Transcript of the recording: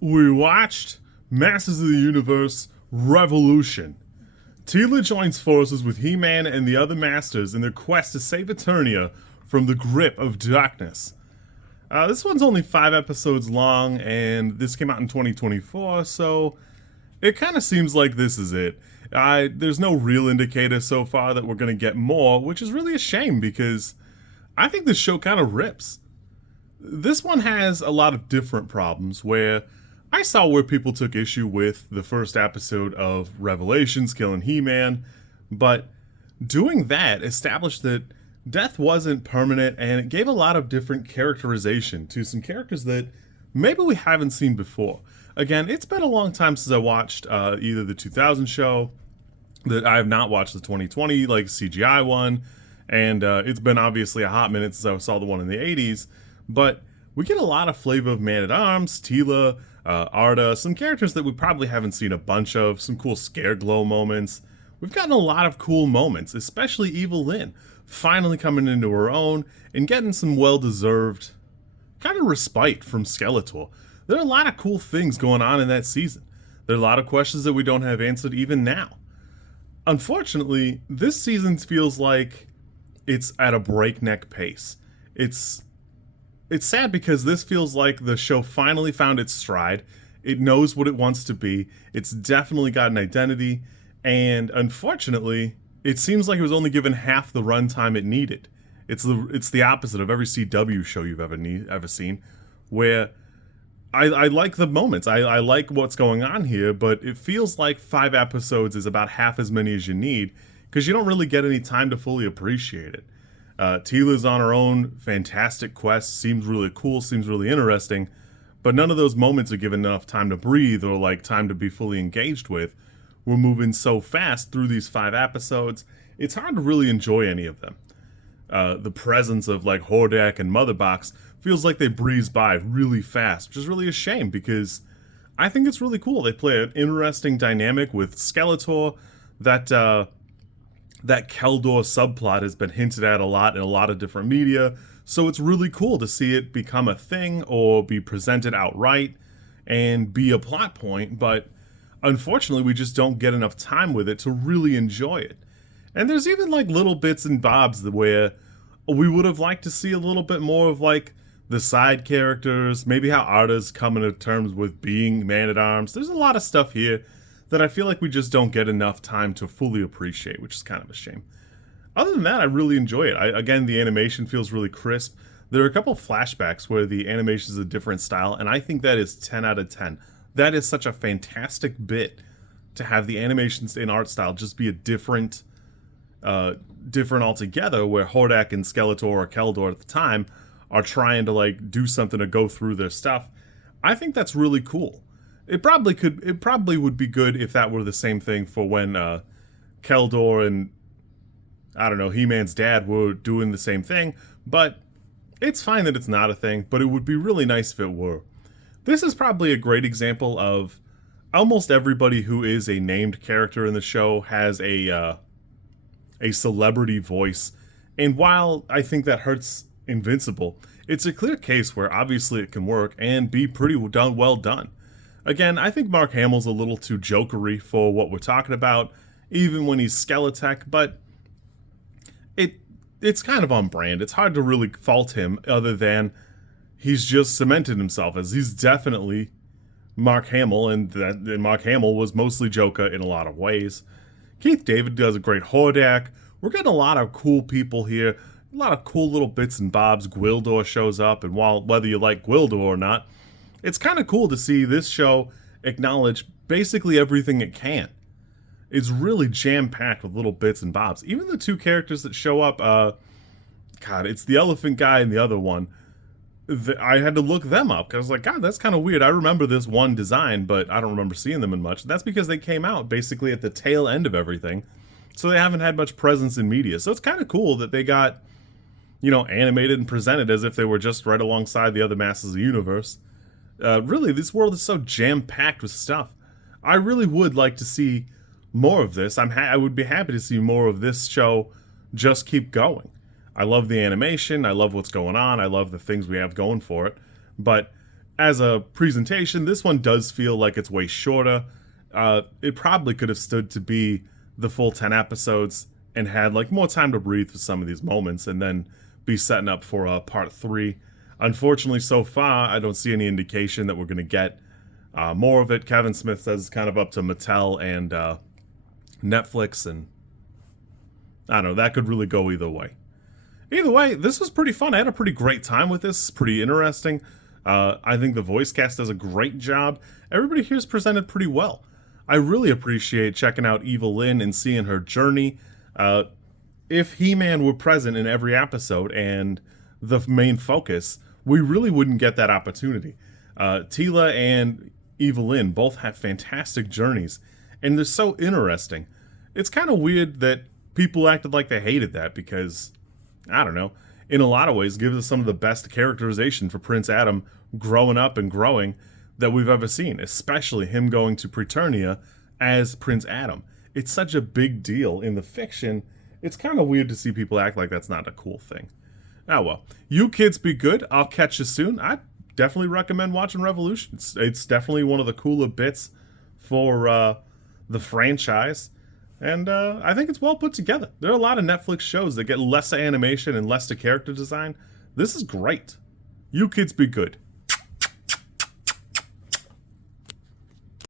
We watched Masters of the Universe Revolution. Teela joins forces with He-Man and the other Masters in their quest to save Eternia from the grip of darkness. This one's only 5 episodes long, and this came out in 2024, so it kind of seems like this is it. There's no real indicator so far that we're going to get more, which is really a shame because I think this show kind of rips. This one has a lot of different problems where I saw where people took issue with the first episode of Revelations killing He-Man, but doing that established that death wasn't permanent, and it gave a lot of different characterization to some characters that maybe we haven't seen before. Again, it's been a long time since I watched either the 2000 show, that I have not watched the 2020 like CGI one, and it's been obviously a hot minute since I saw the one in the 80s, but we get a lot of flavor of Man-at-Arms, Teela, Arda, some characters that we probably haven't seen a bunch of, some cool scare glow moments. We've gotten a lot of cool moments, especially Evil Lynn, finally coming into her own and getting some well-deserved kind of respite from Skeletor. There are a lot of cool things going on in that season. There are a lot of questions that we don't have answered even now. Unfortunately, this season feels like it's at a breakneck pace. It's sad because this feels like the show finally found its stride. It knows what it wants to be. It's definitely got an identity, and unfortunately, it seems like it was only given half the runtime it needed. It's the opposite of every CW show you've ever seen, where I like the moments. I like what's going on here, but it feels like 5 episodes is about half as many as you need, because you don't really get any time to fully appreciate it. Teela's on her own fantastic quest, seems really cool, seems really interesting, but none of those moments are given enough time to breathe or like time to be fully engaged with. We're moving so fast through these 5 episodes, it's hard to really enjoy any of them. The presence of like Hordak and Mother Box feels like they breeze by really fast, which is really a shame because I think it's really cool. They play an interesting dynamic with Skeletor. That Keldor subplot has been hinted at a lot in a lot of different media, so it's really cool to see it become a thing or be presented outright and be a plot point, but unfortunately we just don't get enough time with it to really enjoy it. And there's even like little bits and bobs where we would have liked to see a little bit more of like the side characters, maybe how Arda's coming to terms with being Man-at-Arms. There's a lot of stuff here that I feel like we just don't get enough time to fully appreciate, which is kind of a shame. Other than that, I really enjoy it. Again, the animation feels really crisp. There are a couple flashbacks where the animation is a different style, and I think that is 10 out of 10. That is such a fantastic bit to have the animations in art style just be a different altogether, where Hordak and Skeletor or Keldor at the time are trying to like do something to go through their stuff. I think that's really cool. It probably would be good if that were the same thing for when Keldor and I don't know, He-Man's dad were doing the same thing, but it's fine that it's not a thing, but it would be really nice if it were. This is probably a great example of almost everybody who is a named character in the show has a celebrity voice, and while I think that hurts Invincible, it's a clear case where obviously it can work and be pretty well done. Again, I think Mark Hamill's a little too jokery for what we're talking about, even when he's Skeletech, but it's kind of on brand. It's hard to really fault him other than he's just cemented himself as he's definitely Mark Hamill, and Mark Hamill was mostly Joker in a lot of ways. Keith David does a great Hordak. We're getting a lot of cool people here, a lot of cool little bits and bobs. Gwildor shows up, and whether you like Gwildor or not, it's kind of cool to see this show acknowledge basically everything it can. It's really jam-packed with little bits and bobs. Even the 2 characters that show up, it's the elephant guy and the other one. I had to look them up, because I was like, God, that's kind of weird. I remember this one design, but I don't remember seeing them in much. That's because they came out basically at the tail end of everything, so they haven't had much presence in media. So it's kind of cool that they got, animated and presented as if they were just right alongside the other Masters of the Universe. Really, this world is so jam-packed with stuff. I really would like to see more of this. I would be happy to see more of this show just keep going. I love the animation. I love what's going on. I love the things we have going for it. But as a presentation, this one does feel like it's way shorter. It probably could have stood to be the full 10 episodes and had like more time to breathe for some of these moments and then be setting up for part 3. Unfortunately, so far, I don't see any indication that we're going to get more of it. Kevin Smith says it's kind of up to Mattel and Netflix, and I don't know, that could really go either way. Either way, this was pretty fun. I had a pretty great time with this. It's pretty interesting. I think the voice cast does a great job. Everybody here's presented pretty well. I really appreciate checking out Evelyn and seeing her journey. If He-Man were present in every episode and the main focus, we really wouldn't get that opportunity. Teela and Evelyn both have fantastic journeys, and they're so interesting. It's kind of weird that people acted like they hated that because, I don't know, in a lot of ways gives us some of the best characterization for Prince Adam growing up and growing that we've ever seen, especially him going to Preternia as Prince Adam. It's such a big deal in the fiction. It's kind of weird to see people act like that's not a cool thing. Oh well, you kids be good. I'll catch you soon. I definitely recommend watching Revolution. It's definitely one of the cooler bits for the franchise. And I think it's well put together. There are a lot of Netflix shows that get less to animation and less to character design. This is great. You kids be good.